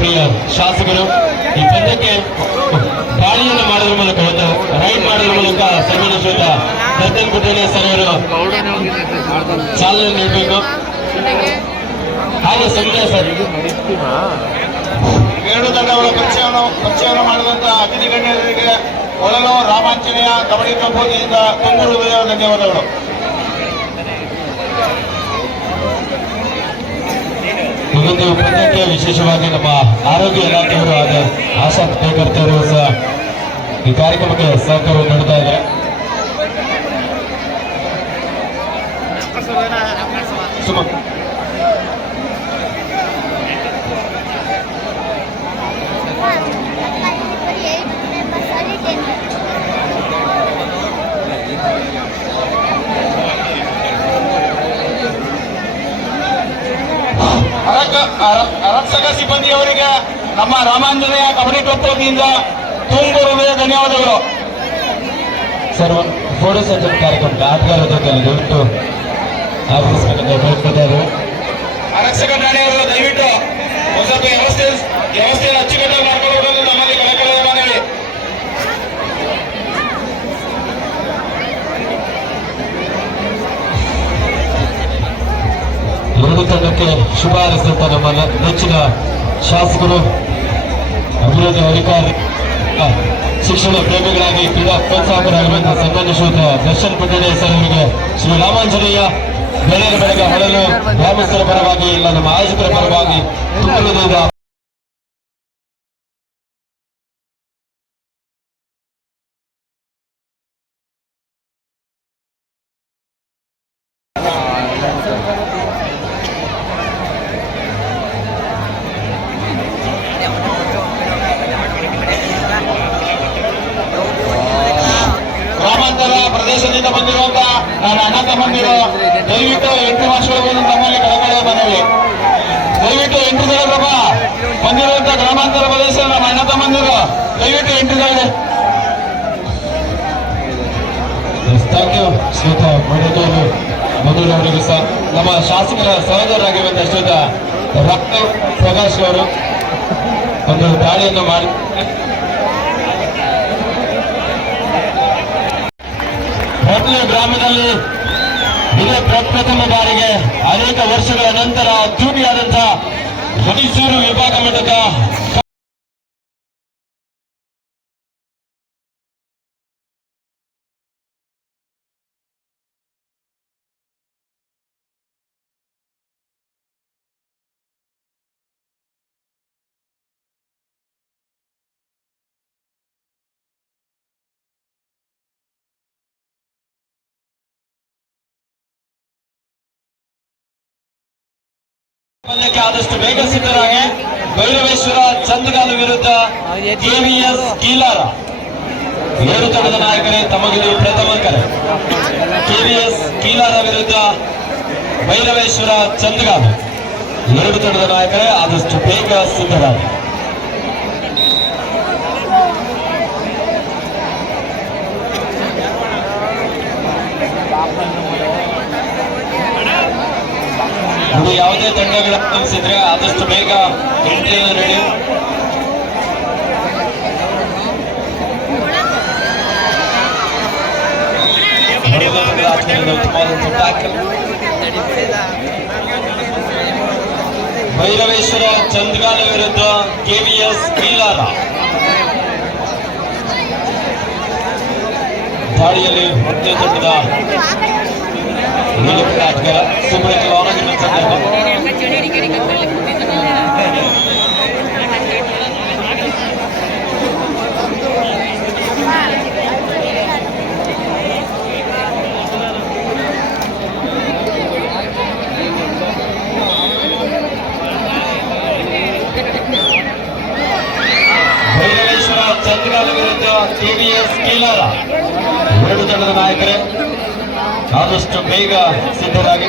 ಪ್ರಿಯ ಶಾಸಕರು ಈ ಪಂದ್ಯಕ್ಕೆ ದಾಳಿಯನ್ನು ಮಾಡೋದ್ರ ಮೂಲಕ ಒಂದು ರೈಡ್ ಮಾಡೋದ್ರ ಮೂಲಕ ಸನ್ಮಾನಿಸಿದ ದರ್ಶನ್ ಕುಟೀರ ಸರ್ ಅವರು ಚಾಲನೆ ನೀಡಬೇಕು. ಹಾಗೆ ಸಂಜಯ್ ಸರ್. ಎರಡು ತಂಡಗಳ ಪರಿಚಯವನ್ನು ಪರಿಚಯವನ್ನು ಮಾಡಿದಂತ ಅತಿಥಿ ಗಣ್ಯರಿಗೆ ಮೊದಲು ರಾಮಾಂಚನೆಯ ಕಬಡ್ಡಿ ಕಂಪನಿಯಿಂದ ತುಂಬೂರು ಧನ್ಯವಾದಗಳು. ಒಂದು ಪಂದ್ಯಕ್ಕೆ ವಿಶೇಷವಾಗಿ ನಮ್ಮ ಆರೋಗ್ಯ ಇಲಾಖೆಯವರು ಆದ ಆಶಾ ಕಾರ್ಯಕರ್ತರು ಸಹ ಈ ಕಾರ್ಯಕ್ರಮಕ್ಕೆ ಸಹಕಾರ ನೀಡ್ತಾ ಇದ್ದಾರೆ. ಸುಮ ಆರಕ್ಷಕ ಸಿಬ್ಬಂದಿಯವರಿಗೆ ನಮ್ಮ ರಾಮಾಂಜನೇಯ ಕಬಡ್ಡಿ ಕ್ಲಬ್ ವತಿಯಿಂದ ತುಂಬು ಹೃದಯ ಧನ್ಯವಾದಗಳು. ಸರ್ ಒಂದು ಫೋಟೋ ಸೆಷನ್ ಕಾರ್ಯಕ್ರಮ ಆಟಗಾರ ಜೊತೆಯಲ್ಲಿ ದಯವಿಟ್ಟು ಇದ್ದಾರೆ ಆರಕ್ಷಕ ಠಾಣೆಯವರು ದಯವಿಟ್ಟು ಹೊಸ ಸ್ವಲ್ಪ ವ್ಯವಸ್ಥೆ ವ್ಯವಸ್ಥೆಯನ್ನು ಅಚ್ಚುಕಟ್ಟಾಗಿ ಎರಡು ಶುಭ ಹಾರೈಸಿದಂತ ನಮ್ಮ ನೆಚ್ಚಿನ ಶಾಸಕರು, ಅಭಿವೃದ್ಧಿ ಅಧಿಕಾರಿ ಶಿಕ್ಷಣ ಪ್ರೇಮಿಗಳಾಗಿ ಕ್ರೀಡಾ ಪ್ರೋತ್ಸಾಹಕರಾಗಿರುವಂತಹ ಸನ್ಮಾನಿಸುವಂತ ದರ್ಶನ್ ಪಟೇಲ್ ಸರ್ ಅವರಿಗೆ ಶ್ರೀ ರಾಮಾಂಜನೇಯ ಬೆಳೆಯ ಬೆಳೆಗೆ ಹೊಳಲು ಗ್ರಾಮಸ್ಥರ ಪರವಾಗಿ ಇಲ್ಲ, ನಮ್ಮ ಆಯೋಜಕರ ಪರವಾಗಿ ಅಣ್ಣ ದಯವಿಟ್ಟು ಎಂಟು ಜನ ಥ್ಯಾಂಕ್ ಯು ಶ್ವೇತಾ ಮಡೇದವರು ಮಧುರವರಿಗೂ ಸಹ ನಮ್ಮ ಶಾಸಕರ ಸಹೋದರರಾಗಿರುವಂತಹ ಶ್ವೇತಾ ರಕ್ತ ಪ್ರಕಾಶ್ ಅವರು. ಒಂದು ದಾಳಿಯನ್ನು ಮಾಡಿ. ಮೊದಲು ಗ್ರಾಮದಲ್ಲಿ ಇದೇ ಪ್ರಪ್ರಥಮ ಬಾರಿಗೆ ಅನೇಕ ವರ್ಷಗಳ ನಂತರ ಅದ್ದೂರಿಯಾದಂತಹ ಮೈಸೂರು ವಿಭಾಗ ಮಟ್ಟದ ಪಂದ್ಯಕ್ಕೆ ಆದಷ್ಟು ಬೇಗ ಸಿದ್ಧರಾಗಿ ಭೈರವೇಶ್ವರ ಚಂದ್ಗಾಲ ವಿರುದ್ಧ ಕೆವಿಎಸ್ ಕೀಲಾರ ಏಳು ತಂಡದ ನಾಯಕರೇ ತಮಗಿದು ಪ್ರಥಮ ಕರೆ. ಕೆವಿಎಸ್ ಕೀಲಾರ ವಿರುದ್ಧ ಭೈರವೇಶ್ವರ ಚಂದ್ಗಾಲ ಎರಡು ತಂಡದ ನಾಯಕರೇ ಆದಷ್ಟು ಬೇಗ ಸಿದ್ಧರಾಗಿ. ಯಾವುದೇ ತಂಡಗಳ ಆಗಮಿಸಿದ್ರೆ ಆದಷ್ಟು ಬೇಗ ಎಂಟ್ರಿಯನ್ನು ಭೈರವೇಶ್ವರ ಚಂದ್ಗಾಲ ವಿರುದ್ಧ ಕೆವಿಎಸ್ ಕೀಲಾರ ದಾಳಿಯಲ್ಲಿ ಒಂದೇ ತಂಡದ ಆಟಗಾರ ಆದಷ್ಟು ಬೇಗ ಸಿದ್ಧರಾಗಿ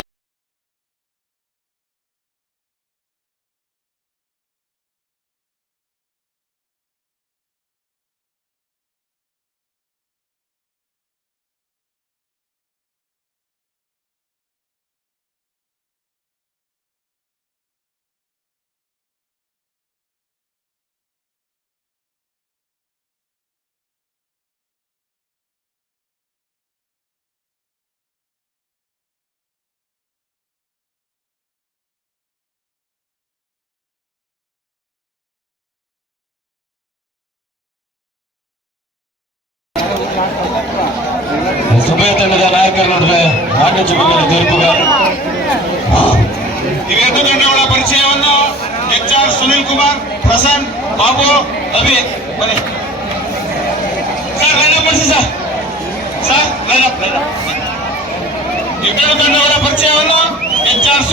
ತಂಡಕ್ಕೆ ಸಹ ಧನ್ಯವಾದ ಸುಬಯ ತಂಡದ ನಾಯಕರು ನೋಡಿದ್ರೆ ಆಟೋ ಚುಮಕಲ್ಲಿ ತೀರ್ಪುಗ ಇವೆರಡು ತಂಡಗಳ ಪರಿಚಯವನ್ನು ಎಚ್ ಆರ್ ಸುನಿಲ್ ಕುಮಾರ್ ಪ್ರಸನ್ ಬಾಬು ಅಭಿ ಬನ್ನಿ ಸರ್ ಲೈನಪ್ ಮಾಡಿಸಿ ಸರ್ ಸರ್ ಲೈನಪ್ ಲೈನಪ್ ಇವೆರಡು ತಂಡಗಳ ಪರಿಚಯವನ್ನು ಎಚ್ ಆರ್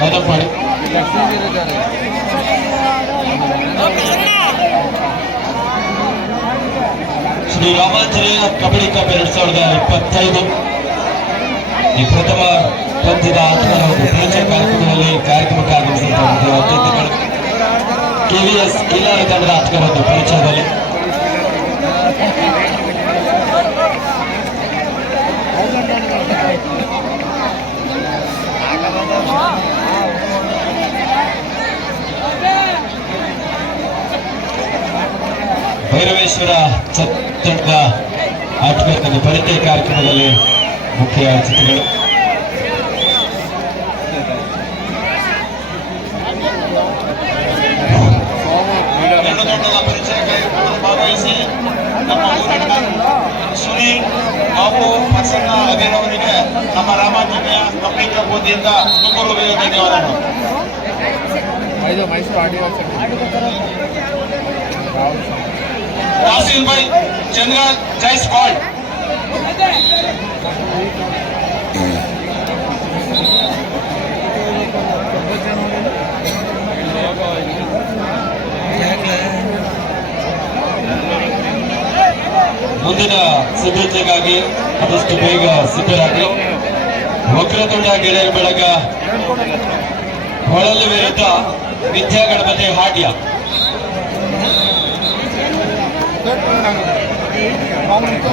ಲೈನಪ್ ಮಾಡಿ ಶ್ರೀ ರಾಮಾಂಜನೇಯ ಕಬಡ್ಡಿ ಕಪ್ ಎರಡ್ ಸಾವಿರದ ಇಪ್ಪತ್ತೈದು. ಈ ಪ್ರಥಮ ಪಂದ್ಯದ ಆಟಗಳ ಒಂದು ಪರಿಚಯ ಕಾರ್ಯಕ್ರಮದಲ್ಲಿ ಕಾರ್ಯಕ್ರಮಕ್ಕೆ ಆಗಮಿಸಿದಂತಹ ಅತಿಥಿಗಳು. ಕೆವಿಎಸ್ ಕಿಲ್ಲಾರ ತಂಡದ ಆಟಗಾರ ಒಂದು ಪರಿಚಯದಲ್ಲಿ. ಭೈರವೇಶ್ವರ ಚತುರ್ಗ ಆಟಗಾರರ ಪರಿಚಯ ಕಾರ್ಯಕ್ರಮದಲ್ಲಿ ಮುಖ್ಯ ಅತಿಥಿಗಳು. ಭಾಗವಹಿಸಿ ನಮ್ಮ ಊರಿನ ಬಾಬು ಪ್ರಸನ್ನ ಅಭಿನವರಿಗೆ ನಮ್ಮ ರಾಮಾಂಜನೇಯ ಕಪ್ಪಿ ಕ್ಲಬ್ ವತಿಯಿಂದ ತುಂಬ ಧನ್ಯವಾದಗಳು ಇದು ಮೈಸೂರು ಆಡಿಯೋ ರಾಸಿಲ್ ಭಾಯ್ ಚಂದ್ರ ಜೈಸ್ವಾಲ್ ಮುಂದಿನ ಸಿದ್ಧತೆಗಾಗಿ ಆದಷ್ಟು ಬೇಗ ಸಿದ್ಧರಾಗಿ. ವಕ್ರತುಂಡ ಗೆಳೆಯರ ಬಳಗ. ಹೊಳಲು ವಿರುದ್ಧ ವಿದ್ಯಾಗಣಪತಿ ಹಾಡ್ಯ.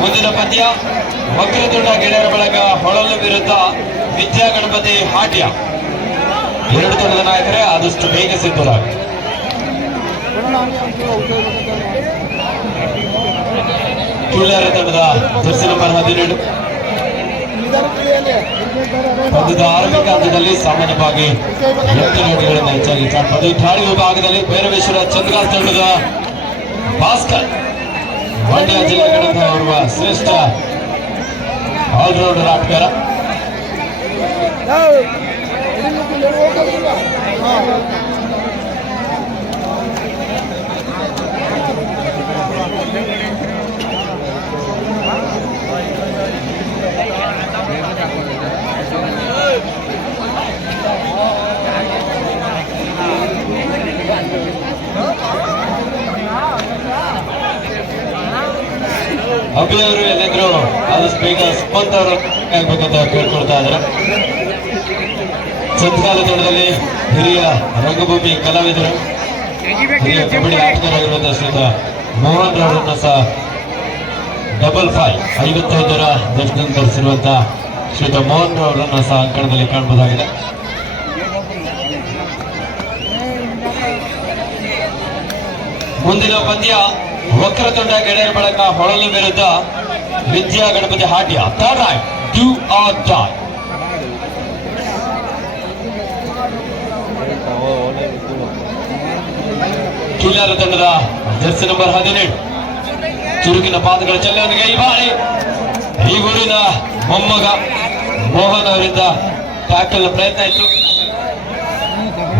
ಮುಂದಿನ ಪದ್ಯ ವಕ್ರತುಂಡ ಗೆಳೆಯರ ಬಳಗ ಹೊಳಲು ವಿರುದ್ಧ ವಿದ್ಯಾಗಣಪತಿ ಹಾಡ್ಯ. ಎರಡು ತಂಡದ ನಾಯಕರೇ ಆದಷ್ಟು ಬೇಗ ಸಿದ್ಧರಾಗಿ. ಕೀಳರ ತಂಡದ ದರ್ಶನ ನಂಬರ್ ಹದಿನೇಳು ಪಂದ್ಯದ ಆರಂಭಿಕ ಹಂತದಲ್ಲಿ ಸಾಮಾನ್ಯವಾಗಿ ನೋಟುಗಳನ್ನು ಹೆಚ್ಚಾಗಿ ಕಾಣಬಹುದು ಠಾಣಿ ವಿಭಾಗದಲ್ಲಿ ಭೈರವೇಶ್ವರ ಚಂದ್ರಗಾಸ್ ತಂಡದ ಭಾಸ್ಕರ್, ಮಂಡ್ಯ ಜಿಲ್ಲೆಗಳಿಂದ ಓರ್ವ ಶ್ರೇಷ್ಠ ಆಲ್ರೌಂಡರ್ ಆಟಗಾರ. ಅವರು ಎಲ್ಲಿದ್ರು ಅದು ಬೇಗ ಸ್ಪಂದ್ ಅವರು ಆಗ್ಬೇಕಂತ ಕೇಳ್ಕೊಳ್ತಾ ಇದ್ದಾರೆ ಚಂದ್ರಕಾಲ ತಂಡದಲ್ಲಿ ಹಿರಿಯ ರಂಗಭೂಮಿ ಕಲಾವಿದರು, ಹಿರಿಯ ಕಬಡ್ಡಿ ಆಟಗಾರರಾಗಿರುವಂತಹ ಶ್ರೀತ ಮೋಹನ್ ರವರನ್ನ ಸಹ ಡಬಲ್ ಫೈವ್ ಐವತ್ತೈದರ ದರ್ಶನ ಧರಿಸಿರುವಂತಹ ಶ್ರೀತ ಮೋಹನ್ ಅವರನ್ನ ಸಹ ಅಂಕಣದಲ್ಲಿ ಕಾಣಬಹುದಾಗಿದೆ ಮುಂದಿನ ಪಂದ್ಯ ವಕ್ರತುಂಡ ಗೆಳೆಯರ ಬಳಕ ಹೊಳಲು ವಿರುದ್ಧ ವಿದ್ಯಾ ಗಣಪತಿ ಹಾಟ್ಯ ಥರ್ಡ್ ರೈಟ್ ಆರ್ ಡಾಯ್ ಕಿಲ್ಲರ ತಂಡದ ಜರ್ಸಿ ನಂಬರ್ ಹದಿನೇಳು. ಚುರುಕಿನ ಪಾದಗಳ ಚೆಲ್ಲವನಿಗೆ ಈ ಬಾರಿ ಈ ಊರಿನ ಮೊಮ್ಮಗ ಮೋಹನ್ ಅವರಿಂದ ಟ್ಯಾಕಲ್ ಪ್ರಯತ್ನ ಇತ್ತು.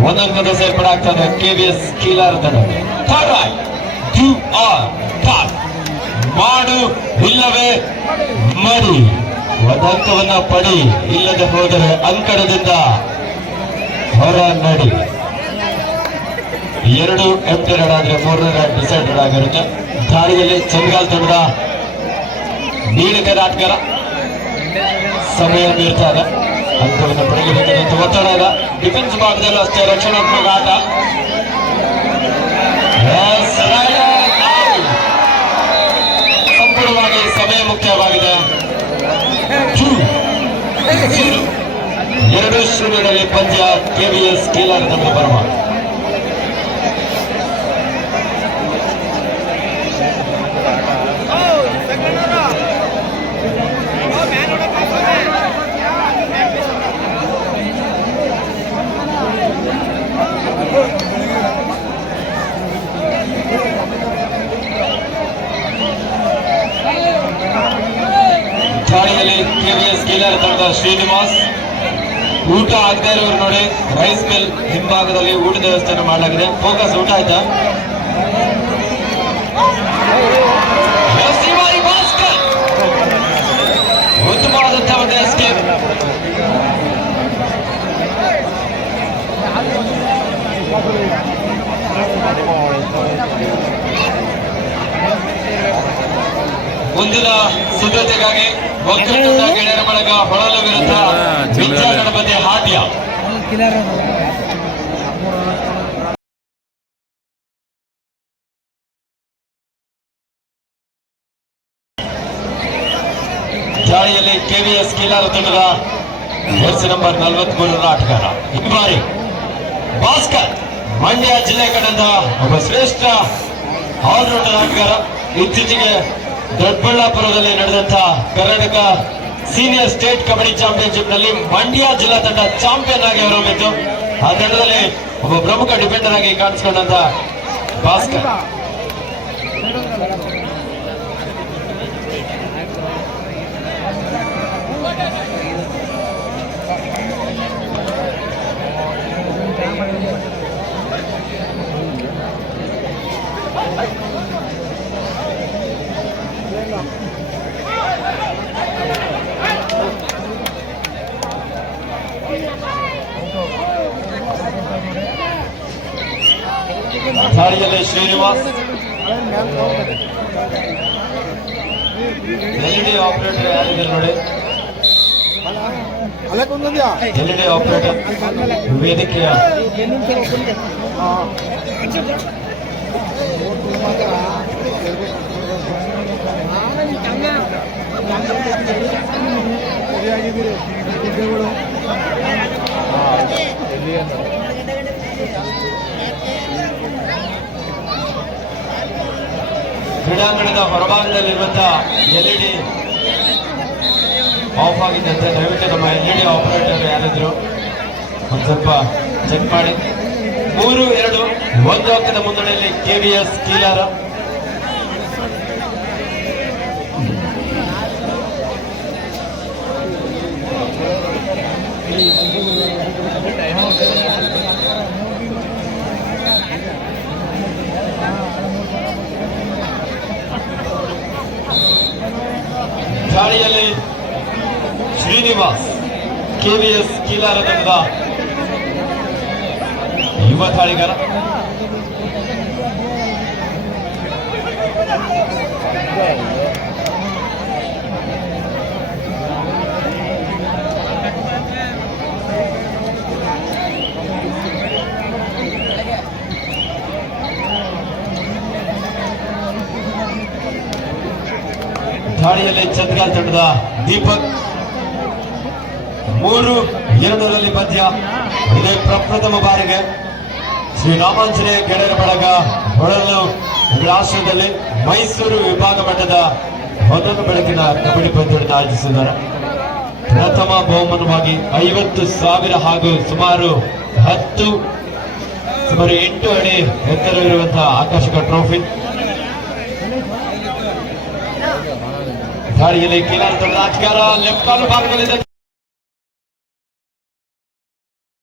ಒಂದಂಕದ ಸೇರ್ಪಡೆ ಆಗ್ತದೆ ಕೆವಿಎಸ್ ಕೀಲಾರ ತಂಡ ಥರ್ಡ್ ರೈಟ್ ಯು ಆರ್. ಪಾರ್ಟ್ ಮಾಡು ಇಲ್ಲವೇ ಮರಿ. ಒಂದಂಕವನ್ನ ಪಡಿ ಇಲ್ಲದೆ ಹೋದರೆ ಅಂಕಣದಿಂದ ಹೊರ ನಡಿ. ಎರಡು ಎಂಟು ರನ್ ಆದ್ರೆ ಮೂರನೇ ರ್ಯಾಂಕ್ ಡಿಸೈಡೆಡ್ ಆಗಿರುತ್ತೆ. ದಾರಿಯಲ್ಲಿ ಚಂದ್ರಾಲ್ ತಂಡದ ನೀಡಿಕೆ ನಾಟಕರ ಸಮಯ ಮೀರ್ತಾ ಇದೆ. ಅಂಕವನ್ನು ಪಡೆಯಬೇಕಾದಂತ ಒತ್ತಡ ಇದೆ. ಡಿಫೆನ್ಸ್ ಭಾಗದಲ್ಲೂ ಅಷ್ಟೇ ರಕ್ಷಣಾತ್ಮಕ ಆಟ. Yes, ಮುಖ್ಯವಾಗಿದೆ. ಎರಡು ಶೂನ್ಯದಲ್ಲಿ ಪಂದ್ಯ ಕೆವಿಎಸ್ ಕೀಲರ್ ತಂಡ ಬರುವ ದಾಳಿಯಲ್ಲಿ ಕೆವಿಎಸ್ ಕೀಲರ್ ತಂಡದ ಶ್ರೀನಿವಾಸ್, ಊಟ ಆಗದೆ ಇರೋರು ನೋಡಿ ರೈಸ್ ಮಿಲ್ ಹಿಂಭಾಗದಲ್ಲಿ ಊಟದ ವ್ಯವಸ್ಥೆಯನ್ನು ಮಾಡಲಾಗಿದೆ. ಫೋಕಸ್ ಊಟ ಆಯ್ತಾ? ಮುಂದಿನ ಸಿದ್ಧತೆಗಾಗಿ ಗೆಳೆಯರ ಬಳಗ ಹೊಳಲು ವಿರುದ್ಧ ವಿದ್ಯಾ ಗಣಪತಿ ಹಾಟ್ಯ. ದಾಳಿಯಲ್ಲಿ ಕೆವಿಎಸ್ ಕೀಲಾರ ತಂಡದ ಜರ್ಸಿ ನಂಬರ್ ನಲವತ್ಮೂರರ ಆಟಗಾರ. ಈ ಬಾರಿ ಭಾಸ್ಕರ್ ಮಂಡ್ಯ ಜಿಲ್ಲೆ ಕಡೆಯಿಂದ ಒಬ್ಬ ಶ್ರೇಷ್ಠ ಆಲ್ರೌಂಡರ್ ಆಟಗಾರ. ಇತ್ತೀಚೆಗೆ ದೊಡ್ಡಬಳ್ಳಾಪುರದಲ್ಲಿ ನಡೆದಂತ ಕರ್ನಾಟಕ ಸೀನಿಯರ್ ಸ್ಟೇಟ್ ಕಬಡ್ಡಿ ಚಾಂಪಿಯನ್ಶಿಪ್ನಲ್ಲಿ ಮಂಡ್ಯ ಜಿಲ್ಲಾ ತಂಡ ಚಾಂಪಿಯನ್ ಆಗಿ ಹೊರಹೊಮ್ಮಿತ್ತು ಆ ತಂಡದಲ್ಲಿ ಒಬ್ಬ ಪ್ರಮುಖ ಡಿಫೆಂಡರ್ ಆಗಿ ಕಾಣಿಸಿಕೊಂಡಂತ ಭಾಸ್ಕರ್. ದಾಳಿಯಲ್ಲಿ ಶ್ರೀನಿವಾಸ್ ಎಲ್ಇಡಿ ಆಪರೇಟರ್ ಯಾರಿದ್ದಾರೆ ನೋಡಿ ಅಲ್ಲಕ್ಕೊಂದೊಂದ್ಯಾ ಎಲ್ಇಡಿ ಆಪರೇಟರ್ ವೇದಿಕೆಯ ಸರಿಯಾಗಿದ್ದೀರಿ ಹುದ್ದೆಗಳು ಕ್ರೀಡಾಂಗಣದ ಹೊರಭಾಗದಲ್ಲಿರುವಂತಹ ಎಲ್ಇಡಿ ಆಫ್ ಆಗಿದ್ದಂತೆ, ದಯವಿಟ್ಟು ನಮ್ಮ ಎಲ್ಇಡಿ ಆಪರೇಟರ್ ಯಾರಿದ್ರು ಒಂದು ಸ್ವಲ್ಪ ಚೆಕ್ ಮಾಡಿ. ಮೂರು, ಎರಡು. ಒಂದು ಅಂಕದ ಮುನ್ನಡೆಯಲ್ಲಿ ಕೆವಿಎಸ್ ಕೀಲಾರ. ಗಾಳಿಯಲ್ಲಿ ಶ್ರೀನಿವಾಸ್ ಕೆವಿಎಸ್ ಕೀಲಾರ ತಂಡದ ಯುವ ದಾಳಿಗಾರ. ದಾಳಿಯಲ್ಲಿ ಚಂದ್ರಗಾಲ್ ತಂಡದ ದೀಪಕ್. ಮೂರು ಎರಡರಲ್ಲಿ ಪದ್ಯ. ಇದೇ ಪ್ರಪ್ರಥಮ ಬಾರಿಗೆ. ಶ್ರೀ ರಾಮಾಂಜನೇಯ ಗೆಳೆಯರ ಬಳಗ ಹೊಳಲು ರಾಷ್ಟ್ರದಲ್ಲಿ ಮೈಸೂರು ವಿಭಾಗ ಮಟ್ಟದ ಮೊದಲು ಬೆಳಕಿನ ಕಬಡ್ಡಿ ಪಂದ್ಯವನ್ನು ಆಯೋಜಿಸಿದ್ದಾರೆ. ಪ್ರಥಮ ಬಹುಮಾನವಾಗಿ ಐವತ್ತು ಸಾವಿರ ಹಾಗೂ ಸುಮಾರು ಹತ್ತು, ಸುಮಾರು ಎಂಟು ಅಡಿ ಎತ್ತರವಿರುವಂತಹ ಆಕರ್ಷಕ ಟ್ರೋಫಿ. ಗಾಡಿಯಲ್ಲಿ ಕೀಲಾರ ರಾಜಕಾರ ಲೆಫ್ಟ್ ಕಾಲು ಭಾಗದಲ್ಲಿ